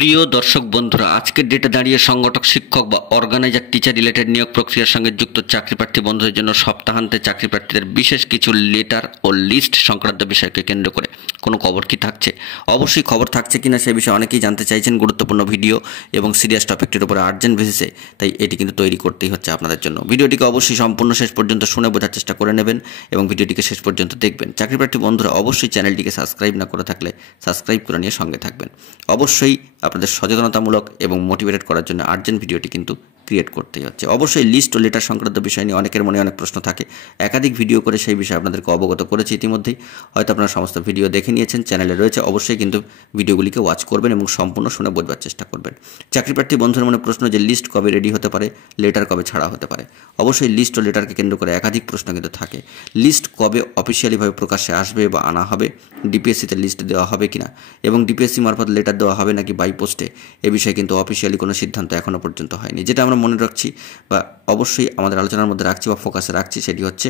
প্রিয় দর্শক বন্ধুরা, আজকের ডেটে দাঁড়িয়ে সংগঠক, শিক্ষক বা অর্গানাইজার, টিচার রিলেটেড নিয়োগ প্রক্রিয়ার সঙ্গে যুক্ত চাকরি প্রার্থী বন্ধুদের জন্য সপ্তাহান্তে চাকরি প্রার্থীদের বিশেষ কিছু লেটার ও লিস্ট সংক্রান্ত বিষয়কে কেন্দ্র করে কোনো খবর কি থাকছে? অবশ্যই খবর থাকছে কিনা সে বিষয়ে অনেকেই জানতে চাইছেন। গুরুত্বপূর্ণ ভিডিও এবং সিরিয়াস টপিকটির উপরে আর্জেন্ট বেসিসে, তাই এটি কিন্তু তৈরি করতেই হচ্ছে আপনাদের জন্য। ভিডিওটিকে অবশ্যই সম্পূর্ণ শেষ পর্যন্ত শুনে বোঝার চেষ্টা করে নেবেন এবং ভিডিওটিকে শেষ পর্যন্ত দেখবেন। চাকরি প্রার্থী বন্ধুরা অবশ্যই চ্যানেলটিকে সাবস্ক্রাইব না করে থাকলে সাবস্ক্রাইব করে নিয়ে সঙ্গে থাকবেন। অবশ্যই আপনাদের সচেতনতামূলক এবং মোটিভেটেড করার জন্য আর্জেন্ট ভিডিওটি কিন্তু ক্রিয়েট করতেই হচ্ছে। অবশ্যই লিস্ট ও লেটার সংক্রান্ত বিষয় নিয়ে অনেকের মনে অনেক প্রশ্ন থাকে। একাধিক ভিডিও করে সেই বিষয়ে আপনাদেরকে অবগত করেছি ইতিমধ্যেই। হয়তো আপনারা সমস্ত ভিডিও দেখে নিয়েছেন, চ্যানেলে রয়েছে। অবশ্যই কিন্তু ভিডিওগুলিকে ওয়াচ করবেন এবং সম্পূর্ণ শুনে বোঝবার চেষ্টা করবেন। চাকরি প্রার্থী বন্ধুদের মনে প্রশ্ন যে লিস্ট কবে রেডি হতে পারে, লেটার কবে ছাড়া হতে পারে। অবশ্যই লিস্ট ও লেটারকে কেন্দ্র করে একাধিক প্রশ্ন কিন্তু থাকে। লিস্ট কবে অফিসিয়ালিভাবে প্রকাশ্যে আসবে বা আনা হবে, ডিপিএসসিতে লিস্ট দেওয়া হবে কিনা এবং ডিপিএসসি মারফত লেটার দেওয়া হবে নাকি বাই পোস্টে, এ বিষয়ে কিন্তু অফিসিয়ালি কোনো সিদ্ধান্ত এখনও পর্যন্ত হয়নি। যেটা আমরা মনে রাখছি বা অবশ্যই আমাদের আলোচনার মধ্যে রাখছি বা ফোকাসে রাখছি, সেটি হচ্ছে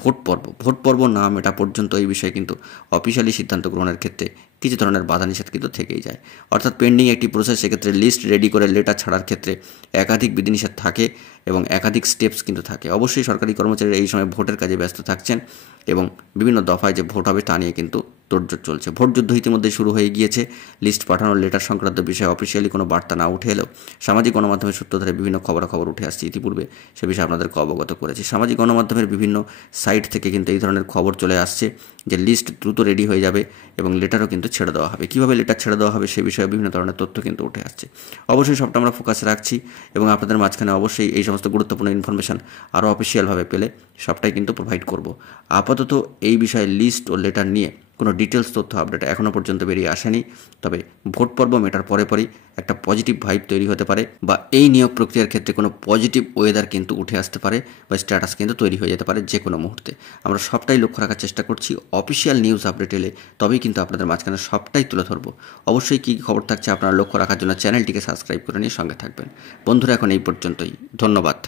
ভোট পর্ব। ভোট পর্ব নাম এটা পর্যন্ত এই বিষয়ে কিন্তু অফিসিয়ালি সিদ্ধান্ত গ্রহণের ক্ষেত্রে কিছু ধরনের বাধা নিষেধ কিন্তু থেকেই যায়। অর্থাৎ পেন্ডিং একটি প্রসেস, সেক্ষেত্রে লিস্ট রেডি করে লেটার ছাড়ার ক্ষেত্রে একাধিক বিধিনিষেধ থাকে এবং একাধিক স্টেপস কিন্তু থাকে। অবশ্যই সরকারি কর্মচারীরা এই সময় ভোটের কাজে ব্যস্ত থাকছেন এবং বিভিন্ন দফায় যে ভোট হবে তা নিয়ে কিন্তু তোড়জোড় চলছে। ভোট যুদ্ধ ইতিমধ্যে শুরু হয়ে গিয়েছে। লিস্ট পাঠানোর লেটার সংক্রান্ত বিষয়ে অফিসিয়ালি কোনো বার্তা না উঠে এলেও সামাজিক গণমাধ্যমের সূত্র ধরে বিভিন্ন খবরাখবর উঠে আসছে। ইতিপূর্বে সে বিষয়ে আপনাদেরকে অবগত করেছি। সামাজিক গণমাধ্যমের বিভিন্ন সাইট থেকে কিন্তু এই ধরনের খবর চলে আসছে যে লিস্ট দ্রুত রেডি হয়ে যাবে এবং লেটারও কিন্তু ছেড়ে দেওয়া হবে। কীভাবে লেটার ছেড়ে দেওয়া হবে সে বিষয়ে বিভিন্ন ধরনের তথ্য কিন্তু উঠে আসছে। অবশ্যই সবটা আমরা ফোকাসে রাখছি এবং আপনাদের মাঝখানে অবশ্যই এই সমস্ত গুরুত্বপূর্ণ ইনফরমেশান আরও অফিসিয়ালভাবে পেলে সবটাই কিন্তু প্রোভাইড করব। আপাতত এই বিষয়ে লিস্ট ও লেটার নিয়ে কোনো ডিটেলস তথ্য আপডেট এখনও পর্যন্ত বেরিয়ে আসেনি। তবে ভোট পর্ব মেটার পরে পরেই একটা পজিটিভ ভাইব তৈরি হতে পারে বা এই নিয়োগ প্রক্রিয়ার ক্ষেত্রে কোনো পজিটিভ ওয়েদার কিন্তু উঠে আসতে পারে বা স্ট্যাটাস কিন্তু তৈরি হয়ে যেতে পারে যে কোনো মুহূর্তে। আমরা সবটাই লক্ষ্য রাখার চেষ্টা করছি। অফিসিয়াল নিউজ আপডেট এলে তবেই কিন্তু আপনাদের মাঝখানে সবটাই তুলে ধরবো। অবশ্যই কী খবর থাকছে আপনারা লক্ষ্য রাখার জন্য চ্যানেলটিকে সাবস্ক্রাইব করে নিয়ে সঙ্গে থাকবেন। বন্ধুরা, এখন এই পর্যন্তই। ধন্যবাদ।